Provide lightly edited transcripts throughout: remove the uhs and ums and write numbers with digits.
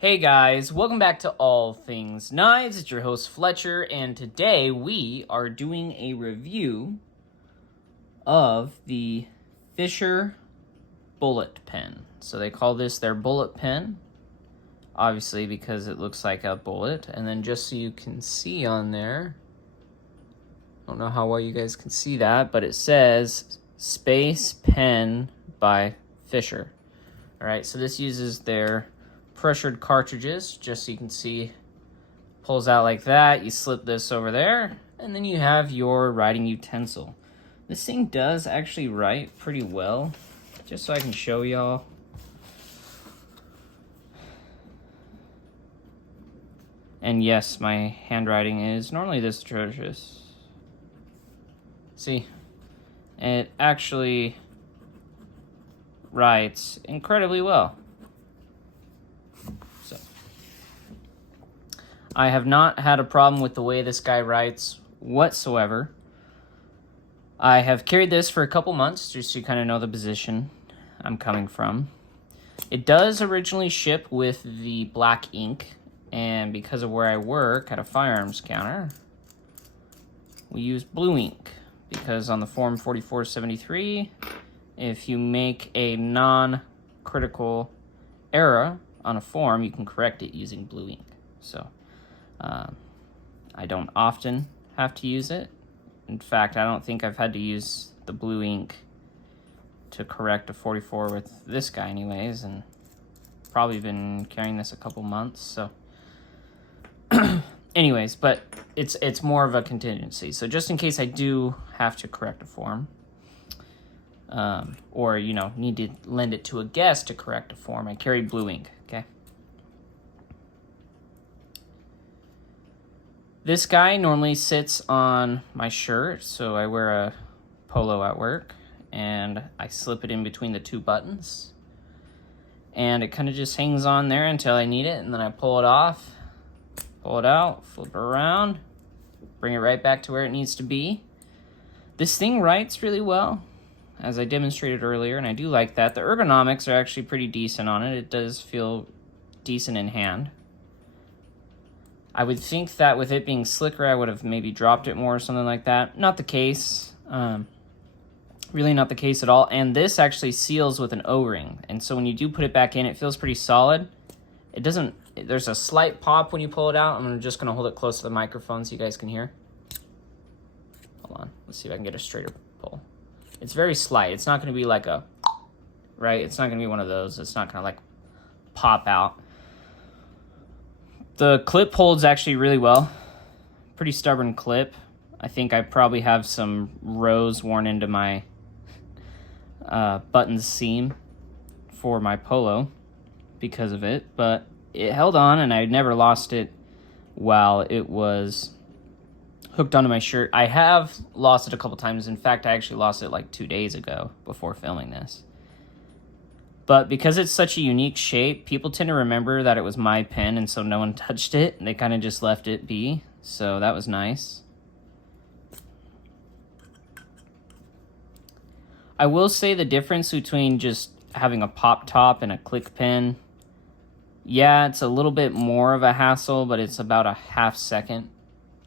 Hey guys, welcome back to All Things Knives. It's your host Fletcher, and today we are doing a review of the Fisher bullet pen. So they call this their bullet pen, obviously because it looks like a bullet. And then just so you can see on there, I don't know how well you guys can see that, but it says Space Pen by Fisher. All right, so this uses their pressured cartridges, just so you can see, pulls out like that. You slip this over there, and then you have your writing utensil. This thing does actually write pretty well, just so I can show y'all. And yes, my handwriting is normally this atrocious. See, it actually writes incredibly well. So, I have not had a problem with the way this guy writes whatsoever. I have carried this for a couple months just to kind of know the position I'm coming from. It does originally ship with the black ink, and because of where I work at a firearms counter, we use blue ink, because on the Form 4473, if you make a non-critical error on a form, you can correct it using blue ink. So I don't often have to use it. In fact, I don't think I've had to use the blue ink to correct a 44 with this guy anyways, and probably been carrying this a couple months, so anyways, but it's more of a contingency. So just in case I do have to correct a form, or need to lend it to a guest to correct a form, I carry blue ink. Okay. This guy normally sits on my shirt, so I wear a polo at work, and I slip it in between the two buttons, and it kind of just hangs on there until I need it, and then I pull it off, pull it out, flip it around, bring it right back to where it needs to be. This thing writes really well, as I demonstrated earlier, and I do like that. The ergonomics are actually pretty decent on it. It does feel decent in hand. I would think that with it being slicker, I would have maybe dropped it more or something like that. Not the case. Really not the case at all. And this actually seals with an O-ring. And so when you do put it back in, it feels pretty solid. It doesn't, there's a slight pop when you pull it out. I'm just going to hold it close to the microphone so you guys can hear. Hold on. Let's see if I can get a straighter pull. It's very slight. It's not going to be like a, right? It's not going to be one of those. It's not going to like pop out. The clip holds actually really well. Pretty stubborn clip. I think I probably have some rows worn into my button seam for my polo because of it, but it held on and I never lost it while it was hooked onto my shirt. I have lost it a couple times. In fact, I actually lost it like 2 days ago before filming this. But because it's such a unique shape, people tend to remember that it was my pen, and so no one touched it, and they kind of just left it be. So that was nice. I will say the difference between just having a pop top and a click pen, yeah, it's a little bit more of a hassle, but it's about a half second,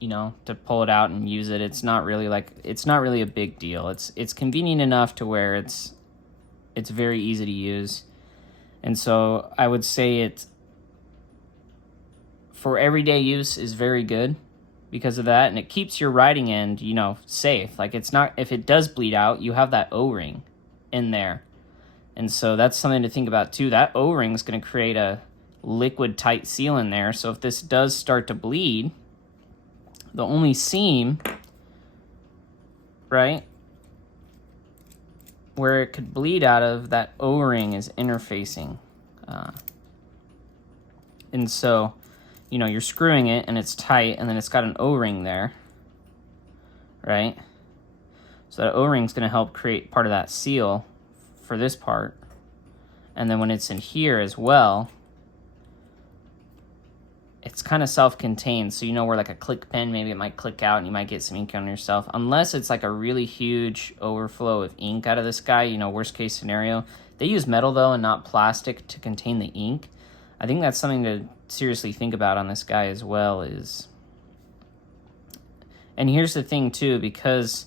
to pull it out and use it. It's not really a big deal. It's convenient enough to where it's very easy to use. And so I would say it, for everyday use, is very good because of that. And it keeps your writing end, safe. Like, it's not, if it does bleed out, you have that O-ring in there. And so that's something to think about too. That O-ring is going to create a liquid tight seal in there. So if this does start to bleed, the only seam, right, where it could bleed out of, that O-ring is interfacing. And so, you're screwing it and it's tight, and then it's got an O-ring there, right? So that O-ring is going to help create part of that seal for this part. And then when it's in here as well, it's kind of self-contained, so where like a click pen, maybe it might click out and you might get some ink on yourself. Unless it's like a really huge overflow of ink out of this guy, worst case scenario. They use metal though and not plastic to contain the ink. I think that's something to seriously think about on this guy as well is, and here's the thing too, because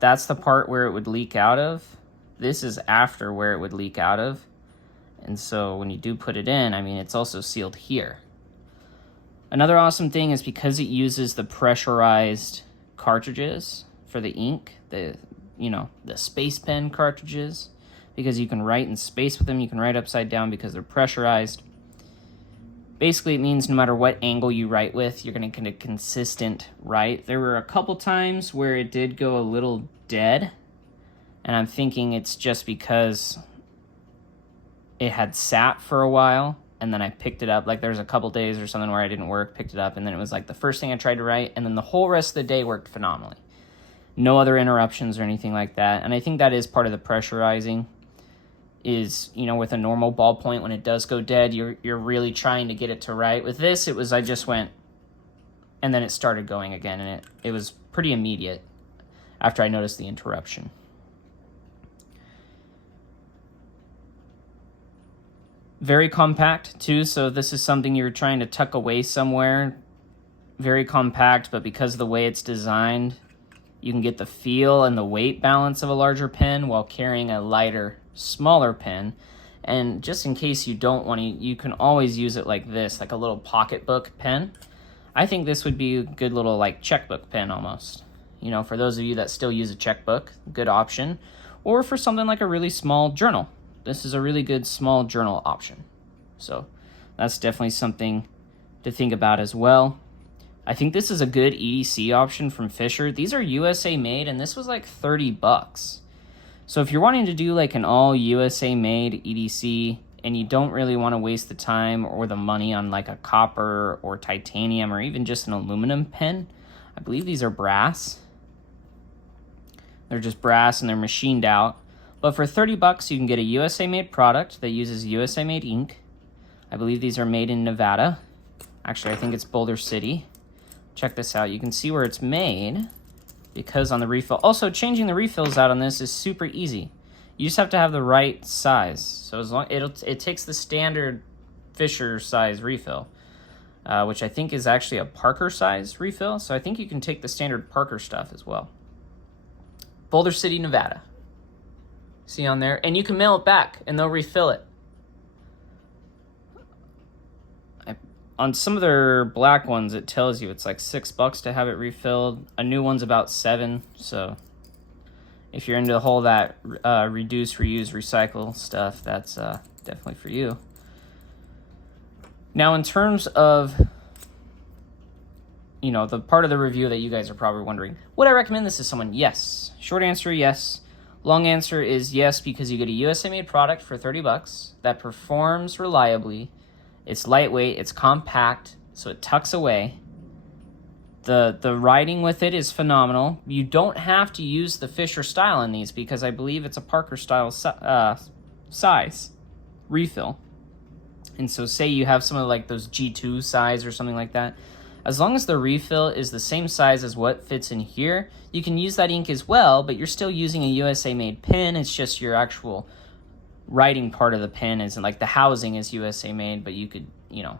that's the part where it would leak out of. This is after where it would leak out of. And so when you do put it in, I mean, it's also sealed here. Another awesome thing is because it uses the pressurized cartridges for the ink, the space pen cartridges, because you can write in space with them, you can write upside down because they're pressurized. Basically, it means no matter what angle you write with, you're going to get a consistent write. There were a couple times where it did go a little dead, and I'm thinking it's just because it had sat for a while, and then I picked it up. Like, there's a couple days or something where I didn't work, picked it up, and then it was like the first thing I tried to write, and then the whole rest of the day worked phenomenally. No other interruptions or anything like that, and I think that is part of the pressurizing is, with a normal ballpoint, when it does go dead, you're really trying to get it to write. With this, it was I just went, and then it started going again, and it was pretty immediate after I noticed the interruption. Very compact too, so this is something you're trying to tuck away somewhere. Very compact, but because of the way it's designed, you can get the feel and the weight balance of a larger pen while carrying a lighter, smaller pen. And just in case you don't want to, you can always use it like this, like a little pocketbook pen. I think this would be a good little like checkbook pen almost. For those of you that still use a checkbook, good option. Or for something like a really small journal. This is a really good small journal option. So that's definitely something to think about as well. I think this is a good EDC option from Fisher. These are USA made, and this was like $30. So if you're wanting to do like an all USA made EDC and you don't really want to waste the time or the money on like a copper or titanium or even just an aluminum pen, I believe these are brass. They're just brass and they're machined out. But for $30, you can get a USA made product that uses USA made ink. I believe these are made in Nevada. Actually, I think it's Boulder City. Check this out. You can see where it's made because on the refill. Also, changing the refills out on this is super easy. You just have to have the right size. So as long it takes the standard Fisher size refill, which I think is actually a Parker size refill. So I think you can take the standard Parker stuff as well. Boulder City, Nevada. See on there? And you can mail it back and they'll refill it. On some of their black ones, it tells you it's like $6 to have it refilled. A new one's about $7. So if you're into the whole that reduce, reuse, recycle stuff, that's definitely for you. Now, in terms of, the part of the review that you guys are probably wondering, would I recommend this to someone? Yes. Short answer, yes. Long answer is yes, because you get a USA made product for $30 that performs reliably. It's lightweight, it's compact, so it tucks away. The writing with it is phenomenal. You don't have to use the Fisher style in these because I believe it's a Parker style size refill. And so say you have some of like those G2 size or something like that. As long as the refill is the same size as what fits in here, you can use that ink as well, but you're still using a USA made pen. It's just your actual writing part of the pen isn't like the housing is USA made, but you could,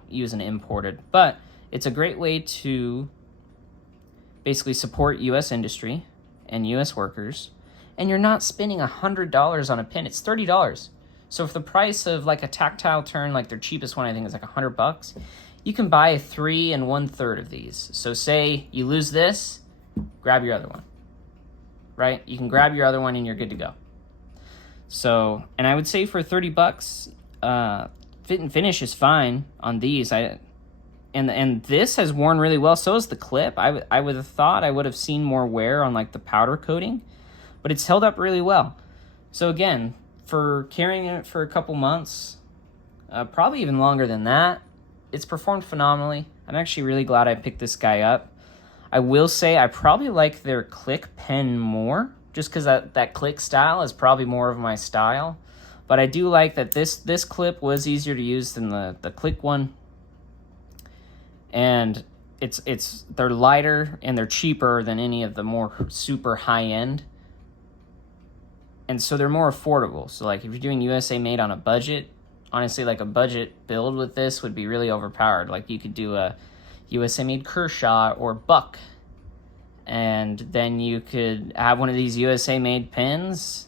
use an imported. But it's a great way to basically support US industry and US workers, and you're not spending $100 on a pen. It's $30. So if the price of like a tactile turn, like their cheapest one, I think is like $100, you can buy 3 1/3 of these. So say you lose this, grab your other one, right? You can grab your other one and you're good to go. So, and I would say for $30, fit and finish is fine on these. And this has worn really well. So is the clip. I would have thought I would have seen more wear on like the powder coating, but it's held up really well. So again, for carrying it for a couple months, probably even longer than that, it's performed phenomenally. I'm actually really glad I picked this guy up. I will say I probably like their click pen more, just because that click style is probably more of my style. But I do like that this clip was easier to use than the click one. And they're lighter and they're cheaper than any of the more super high end. And so they're more affordable. So like if you're doing USA made on a budget, honestly, like a budget build with this would be really overpowered. Like you could do a USA made Kershaw or Buck, and then you could have one of these USA made pins,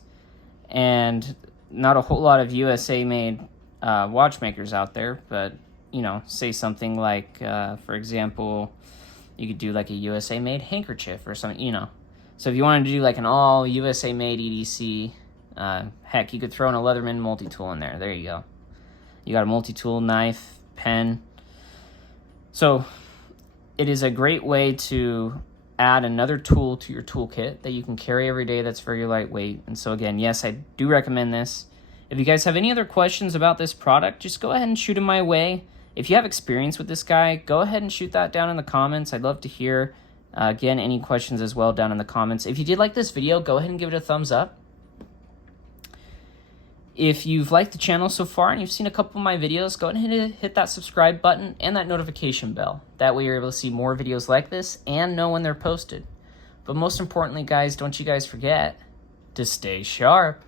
and not a whole lot of USA made watchmakers out there, but you know, say something like, for example, you could do like a USA made handkerchief or something, you know. So if you wanted to do like an all USA made EDC, heck, you could throw in a Leatherman multi-tool in there. There you go. You got a multi-tool, knife, pen. So it is a great way to add another tool to your toolkit that you can carry every day that's very lightweight. And so again, yes, I do recommend this. If you guys have any other questions about this product, just go ahead and shoot them my way. If you have experience with this guy, go ahead and shoot that down in the comments. I'd love to hear, again, any questions as well down in the comments. If you did like this video, go ahead and give it a thumbs up. If you've liked the channel so far and you've seen a couple of my videos, go ahead and hit that subscribe button and that notification bell. That way you're able to see more videos like this and know when they're posted. But most importantly, guys, don't you guys forget to stay sharp.